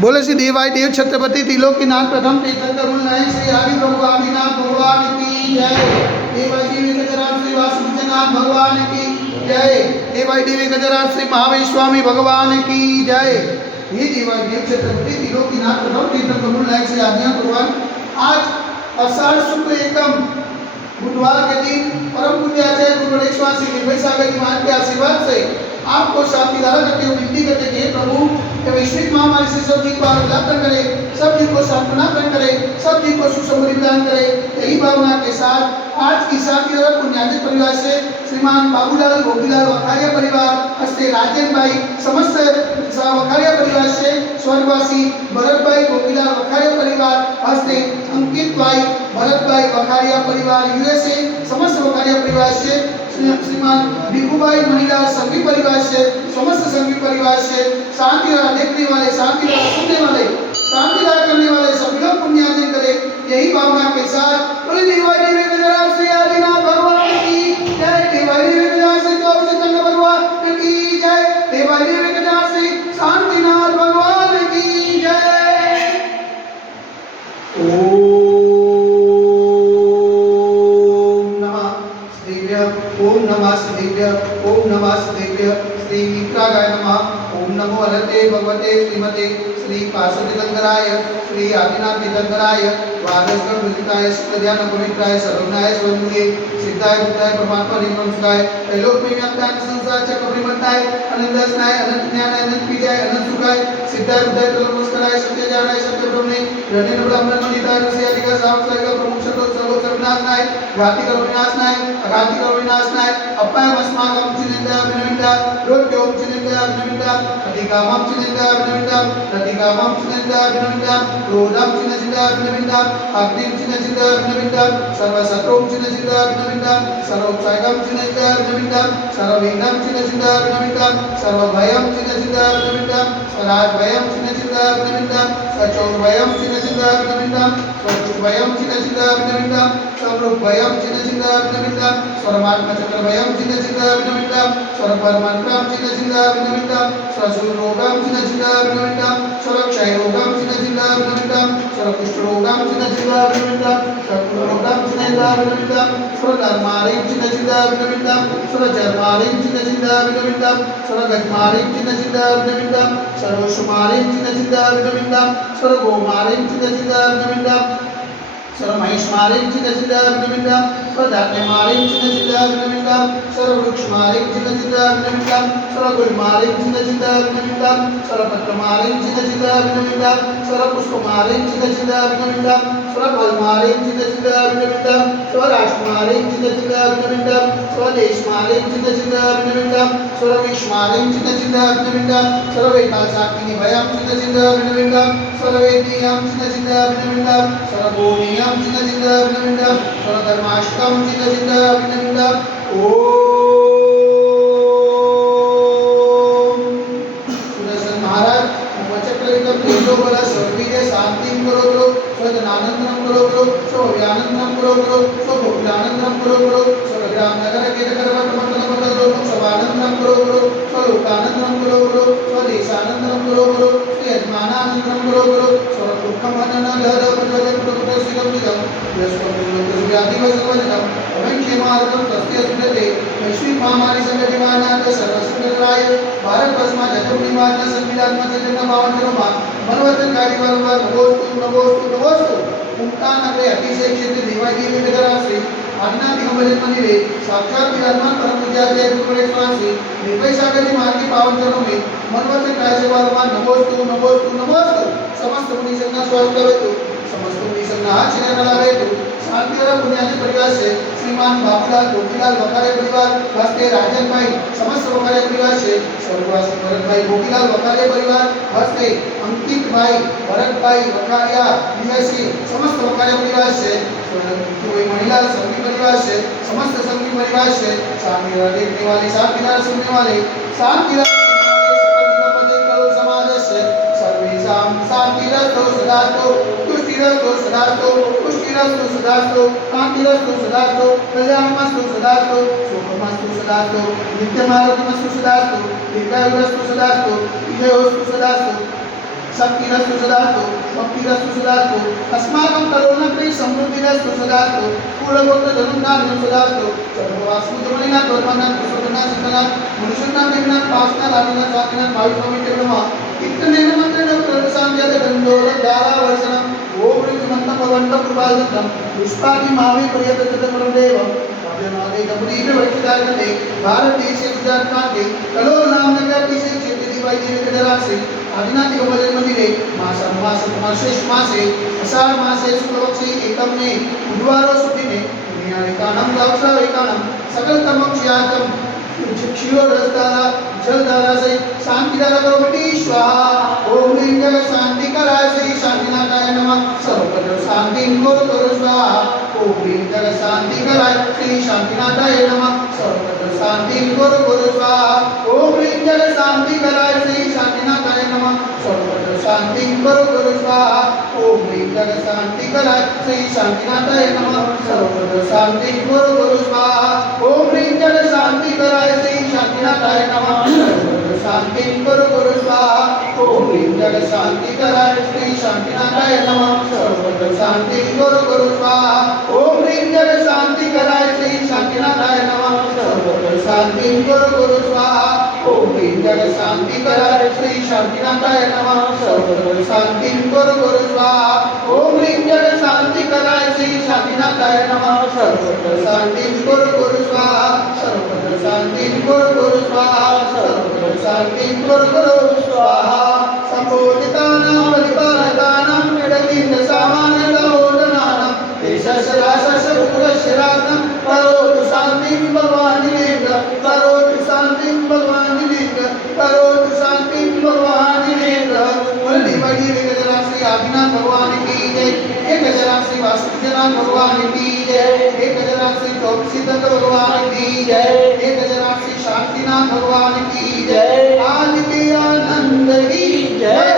बोले श्री देवाय देव छत्रपति त्रिलोकीनाथ प्रथम तीर्थंकर नयन श्री आदि प्रभु आदिनाथ भगवान की जय। देवाय देवी गजराज श्री वासुदेवनाथ भगवान की जय। देवाय देवी गजराज श्री महावीर स्वामी भगवान की जय। ये देवाय देव छत्रपति त्रिलोकीनाथ प्रथम तीर्थंकर नयन श्री आदिनाथ भगवान आज आषाढ़ शुक्ल एकम बुधवार के दिन परम पूज्य आचार्य गुरु गणेश्वर श्री निर्भय सागर जी महाराज के आशीर्वाद से आपको शांति धारा करते हुए विनती करते कि प्रभु ये वैश्विक महामारी से सब जीव को आरोग्य करे, सब जीव को सांत्वना प्रदान करे, सब जीव को सुसमृद्धि प्रदान करे। यही भावना के साथ आज की शांति धारा पुण्याजित परिवार से श्रीमान बाबूलाल गोपीलाल वखारिया परिवार हस्ते राजेन भाई समस्त वखारिया परिवार से स्वर्गवासी भरत भाई गोपीलाल वखारिया परिवार हस्ते अंकित भाई भरत भाई वखारिया परिवार यूएसए समस्त वखारिया परिवार से श्रीमान भिखुभाई महिला संघी परिवार से समस्त संघी परिवार से शांति धारा देखने वाले, शांति धारा सुनने वाले, शांति धारा करने वाले सभी लोग पुण्यार्जन करें। यही भावना के साथ बोले देवाय देवी गजराज श्री आदिनाथ भगवान की जय। देवाय देवी गजराज श्री चौबीस भगवान की जय। देवाय देवी गजराज श्री शांतिनाथ भगवान की जय। ओम नमः शिवाय। ओम नमः शिवाय। श्री मित्रागाय नमः। ओम नमो हरते भगवते श्रीमते श्री पार्श्वतीर्थंकराय श्री आदिनाथ तीर्थंकराय द्वादशकं विजिताय शुद्धध्यान पवित्राय सर्वज्ञाय स्वरूपे सिद्धाय बुद्धाय परमात्मा निर्मलस्काय त्रैलोक में व्याप्ताय संसार चक्र परिवर्ताय अनंतस्नाय अनंत ज्ञानाय अनंत विद्याय अनंत सुखाय सिद्धाय बुद्धाय नमस्काराय सत्य ज्ञानाय सत्य ब्रह्मे रणेन ब्रह्मण मनिताय ऋषि अधिका सावसायिका प्रमुख शतो सर्व सर्वनाशनाय घाति करो विनाशनाय अघाति करो विनाशनाय अपाय अस्माकं चिन्ता विनविता रोग्यों चिन्ता विनविता अधिकामं चिन्ता विनविता प्रतिकामं चिन्ता विनविता क्रोधं चिन्ता विनविता अग्निं चिन्ता विनविता सर्वशत्रुं चिन्ता विनविता सर्वोपसायकं चिन्ता विनविता सर्वविघ्नं चिन्ता विनविता सर्वभयं चिन्ता विनविता स्वराजभयं चिन्ता विनविता स्वचोरभयं चिन्ता विनविता स्वचुभयं चिन्ता विनविता सर्वभयं चिन्ता विनविता स्वरमात्मचक्रभयं चिन्ता विनविता स्वरपरमन्त्रं चिन्ता विनविता स्वसुरोगं चिन्ता विनविता स्वरक्षयरोगं चिन्ता विनविता स्वरकुष्ठरोगं चिन्ता विनविता स्वकुष्ठरोगं चिन्ता विनविता स्वरधर्मारिं चिन्ता विनविता स्वरजर्मारिं चिन्ता विनविता स्वरगजमारिं चिन्ता विनविता सर्वशुमारिं चिन्ता विनविता स्वरगोमारिं चिन्ता विनविता सर्वमहेशमारिं चिन्ता विनविता स्वधान्यमारिं चिन्ता विनविता सर्ववृक्षमारिं चिन्ता विनविता सर्वगुलमारिं चिन्ता विनविता सर्वपत्रमारिं चिन्ता विनविता सर्वपुष्पमारिं चिन्ता विनविता स्वरफलमारिं चिन्ता विनविता स्वराष्ट्रमारिं चिन्ता विनविता स्वदेशमारिं चिन्ता विनविता स्वरविश्वमारिं चिन्ता विनविता सर्ववेकालसाकिनीभयं चिन्ता विनविता सर्ववेदीयं चिन्ता विनविता सर्वभूमियं चिन्ता विनविता सर्वधर्माष्टकं चिन्ता विनविता ओम सुदर्शन महाराज उपचक्रयुक्तं तेजोबल सर्वविजय शांतिं करोतु स्वधनानन्दं करोतु स्वव्यानन्दं करोतु स्वभोगानन्दं करोतु स्वग्रामनगरकेतकरवटमण्डलमण्डलोक स्वानन्दं करोतु स्वलोकानन्दं करोतु स्वदेशानन्दं करोतु स्वयजमानानन्दं करोतु स्वदुःखमननगरपटवजप्रभुतसिगं यस्वपुत्रव्याधिवसवजनं अवक्षेमार्थं तस्य सुन्दते वैश्विक महामारी संगठिमानाथ सर्वसुन्दराय भारतवर्षમાં જગતનિવાસના સંવિધાનમાં ચેતનના પાવન કરોમાં મનોવચનકારી વારંવાર નમોસ્તુ નમોસ્તુ નમોસ્તુ મુક્તા નગરે અતિશય ક્ષેત્રે દેવાય દેવી ગજરાશ્રી આજના દિગંબરજન મંદિરે સાક્ષાત વિરાજमान परम पूज्याचार्य गुरुगणेश्वर श्री निर्भय सागर जी महाराज के पावन चरणों में मनोवचनकाय से वारंवार नमोस्तु नमोस्तु नमोस्तु समस्त मुनि संघ स्वागत हेतु समस्त मुनि संघ आचरण हेतु शांति और पुण्याजी परिवार से श्रीमान बाबूलाल गोपीलाल वखारिया परिवार हस्ते राजन भाई समस्त वखारिया परिवार से स्वर्गवासी भरत भाई गोपीलाल वखारिया परिवार हस्ते अंकित भाई भरत भाई वखारिया यूएसए समस्त वखारिया परिवार से कोई महिला संघी परिवार से समस्त संघी परिवार से शांति देखने वाले शांति सुनने वाले शांति समाज से सर्वेषां शांतिरस्तु सदास्तु तुष्टिरस्तु सदास्तु पुष्टिरस्तु सदास्तु कांतिरस्तु सदास्तु कल्याणमस्तु सदास्तु सुखमस्तु सदास्तु नित्यमारोग्यमस्तु सदास्तु दीर्घायुरस्तु सदास्तु विजयोस्तु सदास्तु शक्तिरस्तु सदास्तु भक्तिरस्तु सदास्तु अस्माकं करोनक्रे समृद्धिरस्तु सदास्तु कुलगोत्र धनुर्धान्यं सदास्तु सर्ववास्मुद्रमणिना कर्मणा कुसुमना सिद्धना मनुष्यना देवना पासना रामिना सातिना भाविस्वामी नमः इतनेन मंत्रेण प्रसाद्यत गंधोर धारा वर्षणम् ओम ऋतमन्तं भवन्तं कृपालतं पुष्पादि मावे पर्यतततं देवं भजनादे गंभीर वर्षितारते भारत देश गुजरात प्रांते कलोल नामनगर देशे क्षेत्रे दिवाळी केदारासे आदिनाथ भजन मंदिरे मास मासे आषाढ मासे शुक्लपक्षे एकम मे बुधवार सुदिने पुण्यारिकाणं गावसारिकाणं सकल कर्मक्षयातं क्षीर रसधारा जलधारा से शांतिधारा करोमि स्वाहा ओम ह्रीं जग शांति कराय श्री शांतिनाथाय नमः सर्वत्र शांति करो स्वाहा ओम ह्रीं जग शांति कराय श्री शांतिनाथाय नमः सर्वत्र शांति करो स्वाहा ओम ह्रीं जग शांति कराय श्री शांतिनाथाय नमः सर्वत्र शांति करो स्वाहा ओम ह्रीं जग शांति कराय श्री शांतिनाथाय नमः सर्वत्र शांति करो स्वाहा ओम ह्रीं जग शांति कराय श्री शांतिनाथाय नमः सर्वत्र शांति करो स्वाहा ओम ह्रीं जग शांति कराय श्री शांतिनाथाय नमः सर्वत्र शांति करो स्वाहा ओम ह्रीं जग शांति कराय श्री शांतिनाथाय नमः सर्वत्र शांति करो स्वाहा ओम ह्रीं जग शांति कराय श्री शांतिनाथाय नमः सर्वत्र शांति करो स्वाहा ओम ह्रीं जग शांति कराय श्री शांतिनाथाय नमः सर्वत्र शांति करो स्वाहा सर्वत्र शांति करो स्वाहा सर्वत्र शांति करो स्वाहा संबोधितानां परिपालकानां यदीन्द्र सामान्यतमोदनानां देशशराशशपुरशरात्नं करोतु शान्तिं भगवान् जिनेन्द्र करोतु शान्तिं भगवान् जिनेन्द्र करोतु शान्तिं भगवान् जिनेन्द्र वल्ली बड़ी वेगजरा श्री आदिनाथ भगवान की जय एक जरा श्री वासुदेवनाथ भगवान की जय एक जरा श्री चौकसीदत्त भगवान की जय एक जरा श्री शांतिनाथ भगवान की जय आदित्य आनंद की जय।